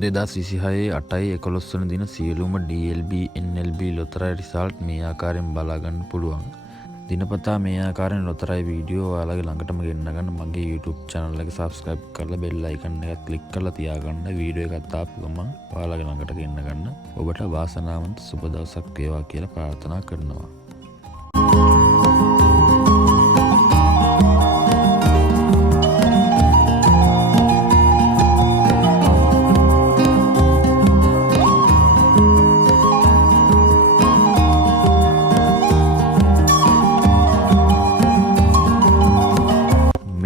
2026 8/11 වන දින සියලුම DLB NLB ලොතරැයි රිසල්ට් මේ ආකාරයෙන් බලා ගන්න පුළුවන්. දිනපතා මේ ආකාරයෙන් ලොතරැයි වීඩියෝ ඔයාලගේ ළඟටම ගෙන්න ගන්න මගේ YouTube channel එක subscribe කරලා bell icon එක click කරලා තියාගන්න. වීඩියෝ එකත් ආපු ගමන් ඔයාලගේ ළඟට ගෙන්න ගන්න. ඔබට වාසනාවන්ත සුබ දවසක් වේවා කියලා ප්‍රාර්ථනා කරනවා.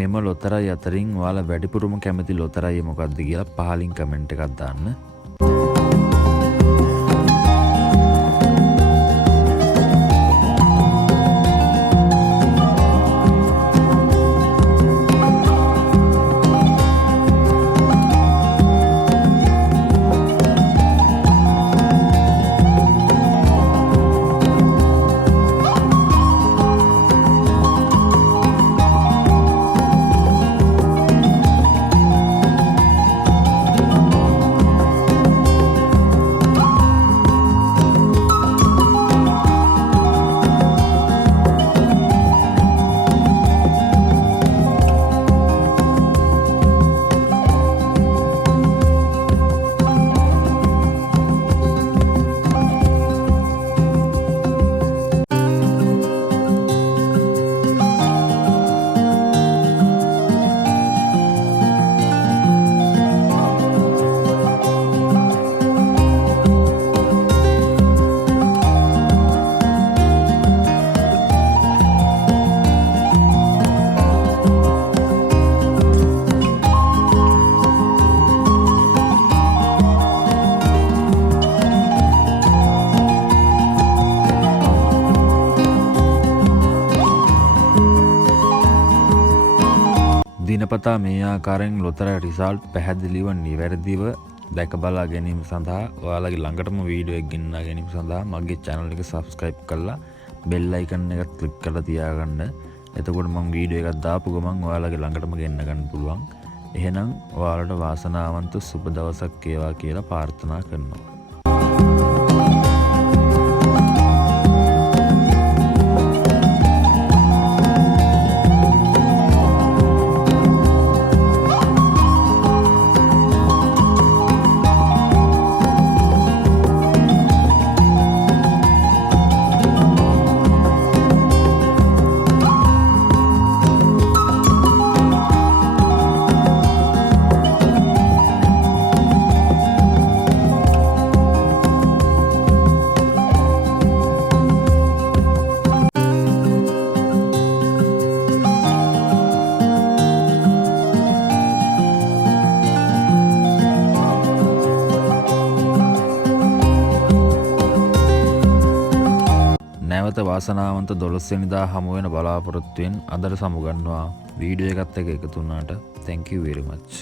මෙම ලොතරැයි අතරින් ඔයාලා වැඩිපුරම කැමති ලොතරැයි මොකක්ද කියලා පහලින් කමෙන්ට් එකක් දාන්න. දිනපතා මේ ආකාරයෙන් ලොතරැයි රිසල්ට් පැහැදිලිව නිවැරදිව දැක බලා ගැනීම සඳහා ඔයාලගේ ළඟටම වීඩියෝ එක ගෙන්වා ගැනීම සඳහා මගේ channel එක subscribe කරලා bell icon එක click කරලා තියාගන්න. එතකොට මම වීඩියෝ එකක් දාපු ගමන් ඔයාලගේ ළඟටම ගෙන්න ගන්න පුළුවන්. එහෙනම් ඔයාලට වාසනාවන්ත සුබ දවසක් වේවා කියලා ප්‍රාර්ථනා කරනවා. නැවත වාසනාවන්ත 12 වෙනිදා හමු වෙන බලාපොරොත්තුවෙන් අදට සමුගන්නවා. වීඩියෝ එකත් එක්ක එකතු වුණාට thank you very much.